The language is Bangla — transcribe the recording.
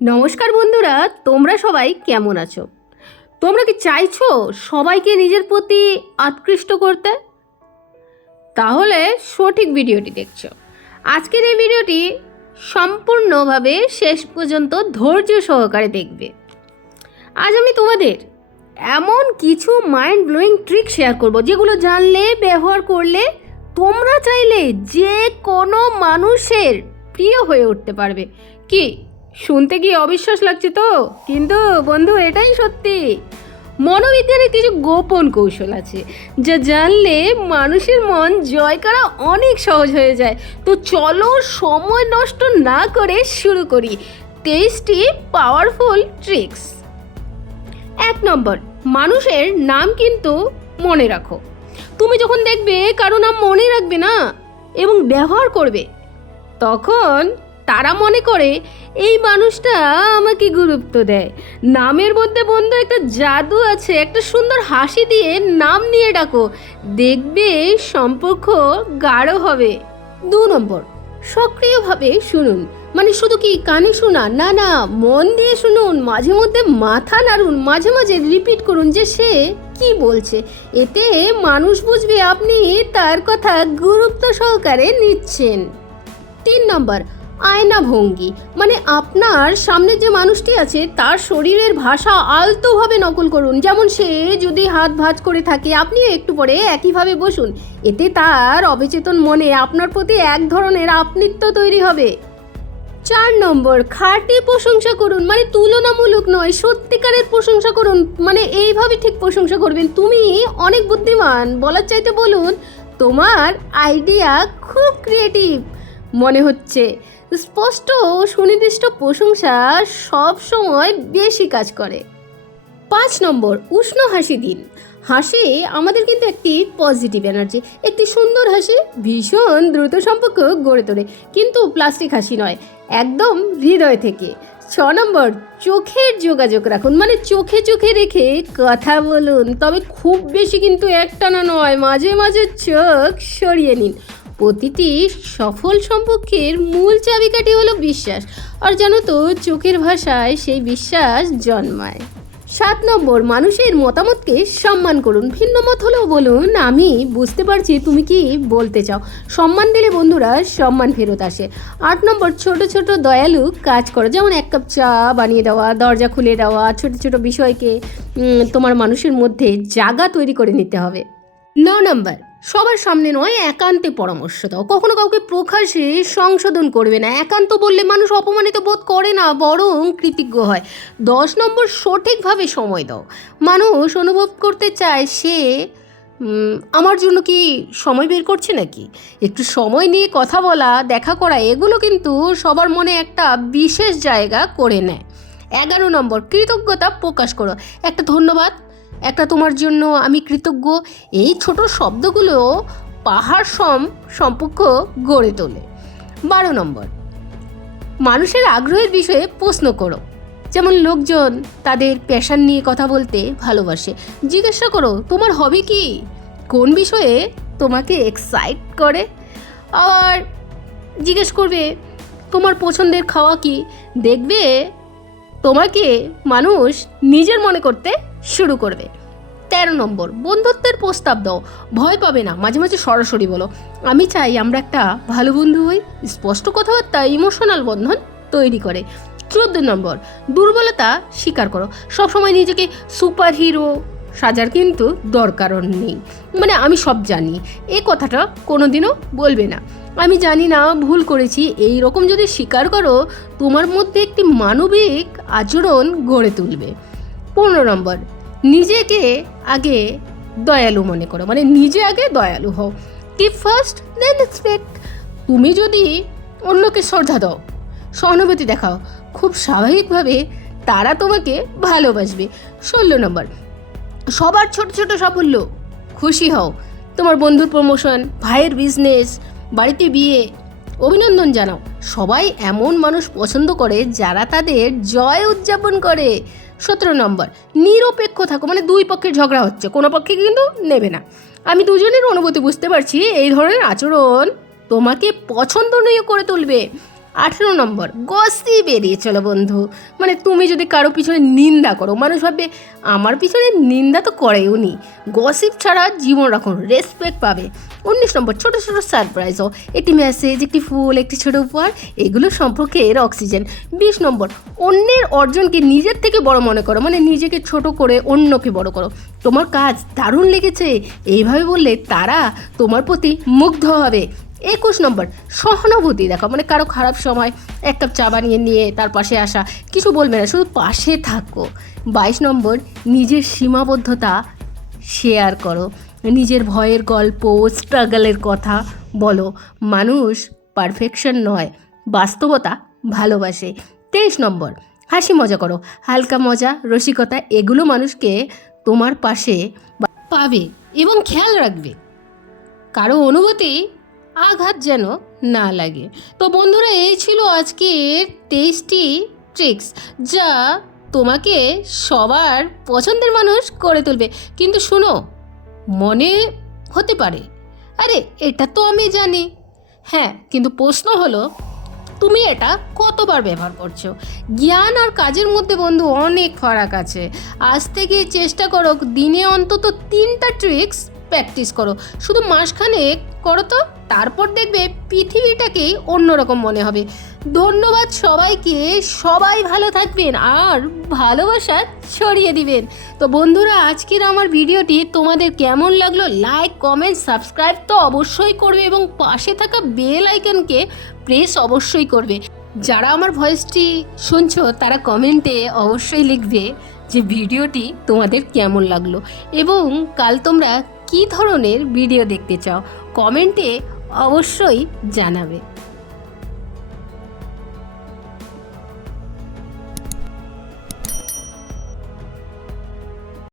নমস্কার বন্ধুরা, তোমরা সবাই কেমন আছো? তোমরা কি চাইছো সবাইকে নিজের প্রতি আকৃষ্ট করতে? তাহলে সঠিক ভিডিওটি দেখছো। আজকের এই ভিডিওটি সম্পূর্ণভাবে শেষ পর্যন্ত ধৈর্য সহকারে দেখবে। আজ আমি তোমাদের এমন কিছু মাইন্ড ব্লোয়িং ট্রিক শেয়ার করব, যেগুলো জানলে, ব্যবহার করলে তোমরা চাইলে যে কোনো মানুষের প্রিয় হয়ে উঠতে পারবে। কি শুনতে কি অবিশ্বাস লাগছে? তো কিন্তু বন্ধু, এটাই সত্যি। মনোবিজ্ঞানের কিছু গোপন কৌশল আছে যা জানলে মানুষের মন জয় করা অনেক সহজ হয়ে যায়। তো চলো সময় নষ্ট না করে শুরু করি 23টি পাওয়ারফুল ট্রিক্স। 1 নম্বর, মানুষের নাম কিন্তু মনে রাখো। তুমি যখন দেখবে কারো নাম মনে রাখবে না এবং ব্যবহার করবে, তখন তারা মনে করে এই মানুষটা আমাকে গুরুত্ব দেয়। নামের মধ্যে বন্ধু একটা জাদু আছে। একটা সুন্দর হাসি দিয়ে নাম নিয়ে ডাকো, দেখবে সম্পর্ক গাঢ় হবে। 2 নম্বর, সক্রিয়ভাবে শুনুন। মানে শুধু কি কানে শোনা না, না, মন দিয়ে শুনুন। মাঝে মধ্যে মাথা নাড়ুন, মাঝে মাঝে রিপিট করুন যে সে কি বলছে। এতে মানুষ বুঝবে আপনি তার কথা গুরুত্ব সহকারে নিচ্ছেন। 3 নম্বর, আয়না ভঙ্গি। মানে আপনার সামনে যে মানুষটি আছে তার শরীরের ভাষা আলতোভাবে নকল করুন। যেমন সে যদি হাত ভাঁজ করে থাকে, আপনিও একটু পরে একইভাবে বসুন। এতে তার অবচেতন মনে আপনার প্রতি এক ধরনের আপনিত্ব তৈরি হবে। 4 নম্বর, খাঁটি প্রশংসা করুন। মানে তুলনামূলক নয়, সত্যিকারের প্রশংসা করুন। মানে এইভাবে ঠিক প্রশংসা করবেন, তুমি অনেক বুদ্ধিমান বলার চাইতে বলুন তোমার আইডিয়া খুব ক্রিয়েটিভ মনে হচ্ছে। স্পষ্ট ও সুনির্দিষ্ট প্রশংসা সব সময় বেশি কাজ করে। 5 নম্বর, উষ্ণ হাসি দিন। হাসি আমাদের কিন্তু একটি পজিটিভ এনার্জি। একটি সুন্দর হাসি ভীষণ দ্রুত সম্পর্ক গড়ে তোলে, কিন্তু প্লাস্টিক হাসি নয়, একদম হৃদয় থেকে। 6 নম্বর, চোখের যোগাযোগ রাখুন। মানে চোখে চোখে রেখে কথা বলুন, তবে খুব বেশি কিন্তু একটানা নয়, মাঝে মাঝে চোখ সরিয়ে নিন। প্রতিটি সফল সম্পর্কের মূল চাবিকাঠি হলো বিশ্বাস, আর জানো তো চোখের ভাষায় সেই বিশ্বাস জন্মায়। 7 নম্বর, মানুষের মতামতকে সম্মান করুন। ভিন্ন মত হলেও বলুন আমি বুঝতে পারছি তুমি কি বলতে চাও। সম্মান দিলে বন্ধুরা সম্মান ফেরত আসে। 8 নম্বর, ছোট ছোট দয়ালু কাজ করো। যেমন 1 কাপ চা বানিয়ে দেওয়া, দরজা খুলে দেওয়া। ছোট ছোট বিষয়কে তোমার মানুষের মধ্যে জায়গা তৈরি করে নিতে হবে। 9 নম্বর, সবার সামনে নয়, একান্তে পরামর্শ দাও। কখনো কাউকে প্রকাশ্যে সংশোধন করবে না। একান্ত বললে মানুষ অপমানিত বোধ করে না, বরং কৃতজ্ঞ হয়। 10 নম্বর, সঠিকভাবে সময় দাও। মানুষ অনুভব করতে চায় সে আমার জন্য কি সময় বের করছে নাকি। একটু সময় নিয়ে কথা বলা, দেখা করা, এগুলো কিন্তু সবার মনে একটা বিশেষ জায়গা করে নেয়। 11 নম্বর, কৃতজ্ঞতা প্রকাশ করো। একটা ধন্যবাদ, একটা তোমার জন্য আমি কৃতজ্ঞ, এই ছোট শব্দগুলো পাহাড় সম্পর্ক গড়ে তোলে। 12 নম্বর, মানুষের আগ্রহের বিষয়ে প্রশ্ন করো। যেমন লোকজন তাদের প্যাশন নিয়ে কথা বলতে ভালোবাসে, জিজ্ঞাসা করো তোমার হবি কি, কোন বিষয়ে তোমাকে এক্সাইট করে। আর জিজ্ঞেস করবে তোমার পছন্দের খাওয়া কি। দেখবে তোমাকে মানুষ নিজের মনে করতে শুরু করবে। 13 নম্বর, বন্ধুত্বের প্রস্তাব দাও। ভয় পাবে না, মাঝে মাঝে সরাসরি বলো আমি চাই আমরা একটা ভালো বন্ধু হই। স্পষ্ট কথাবার্তা ইমোশনাল বন্ধন তৈরি করে। 14 নম্বর, দুর্বলতা স্বীকার করো। সবসময় নিজেকে সুপার হিরো সাজার কিন্তু দরকার নেই। মানে আমি সব জানি, এই কথাটা কোনোদিনও বলবে না। আমি জানি না, ভুল করেছি, এই রকম যদি স্বীকার করো তোমার মধ্যে একটি মানবিক আচরণ গড়ে তুলবে। 15 নম্বর, নিজেকে আগে দয়ালু মনে করো। মানে নিজে আগে দয়ালু হও। Keep first then expect. তুমি যদি অন্যকে শ্রদ্ধা দাও, সহানুভূতি দেখাও, খুব স্বাভাবিকভাবে তারা তোমাকে ভালোবাসবে। 16 নম্বর, সবার ছোট ছোট সাফল্য খুশি হও। তোমার বন্ধুর প্রমোশন, ভাইয়ের বিজনেস, বাড়িতে বিয়ে, অভিনন্দন জানাও। সবাই এমন মানুষ পছন্দ করে যারা তাদের জয় উদযাপন করে। 17 নম্বর, নিরপেক্ষ থাকো। মানে দুই পক্ষের ঝগড়া হচ্ছে, কোনো পক্ষে কিন্তু নেবে না। আমি দুজনের অনুভূতি বুঝতে পারছি, এই ধরনের আচরণ তোমাকে পছন্দনীয় করে তুলবে। 18 নম্বর, গসিপ এড়িয়ে চলো বন্ধু। মানে তুমি যদি কারো পিছনে নিন্দা করো, মানুষ ভাববে আমার পিছনে নিন্দা তো করেও নি, গসিপ ছাড়া জীবন রাখুন, রেসপেক্ট পাবে। 19 নম্বর, ছোটো ছোটো সারপ্রাইজও, একটি মেসেজ, একটি ফুল, একটি ছোটো উপহার, এগুলো সম্পর্কের অক্সিজেন। 20 নম্বর, অন্যের অর্জনকে নিজের থেকে বড় মনে করো, মানে নিজেকে ছোট করে অন্যকে বড় করো। তোমার কাজ দারুণ লেগেছে এইভাবে বললে তারা তোমার প্রতি মুগ্ধ হবে। 21 নম্বর, সহানুভূতি দেখো, মানে কারো খারাপ সময় এক কাপ চা বানিয়ে নিয়ে তার পাশে আসা, কিছু বলবে না, শুধু পাশে থাকো। 22 নম্বর, নিজের সীমাবদ্ধতা শেয়ার করো, নিজের ভয়ের গল্প, স্ট্রাগলের কথা বলো। মানুষ পারফেকশন নয়, বাস্তবতা ভালোবাসে। 23 নম্বর, হাসি মজা করো, হালকা মজা, রসিকতা, এগুলো মানুষকে তোমার পাশে পাবে এবং খেয়াল রাখবে কারো অনুভূতি আঘাত যেন না লাগে। তো বন্ধুরা, এই ছিল আজকের 23টি ট্রিক্স যা তোমাকে সবার পছন্দের মানুষ করে তুলবে। কিন্তু শুনো, মনে হতে পারে আরে এটা তো আমি জানি, হ্যাঁ, কিন্তু প্রশ্ন হলো তুমি এটা কতবার ব্যবহার করছো। জ্ঞান আর কাজের মধ্যে বন্ধু অনেক ফারাক আছে। আজ থেকে চেষ্টা করো দিনে অন্তত 3টা ট্রিক্স প্র্যাকটিস করো, শুধু মাসখানেক করো তো, তারপর দেখবে পৃথিবীটাকেই অন্যরকম মনে হবে। ধন্যবাদ সবাইকে, সবাই ভালো থাকবেন আর ভালোবাসা ছড়িয়ে দিবেন। তো বন্ধুরা, আজকের আমার ভিডিওটি তোমাদের কেমন লাগলো, লাইক, কমেন্ট, সাবস্ক্রাইব তো অবশ্যই করবে এবং পাশে থাকা বেল আইকনকে প্রেস অবশ্যই করবে। যারা আমার ভয়েসটি শুনছো তারা কমেন্টে অবশ্যই লিখবে যে ভিডিওটি তোমাদের কেমন লাগলো এবং কাল তোমরা কী ধরনের ভিডিও দেখতে চাও, কমেন্টে অবশ্যই জানাবে।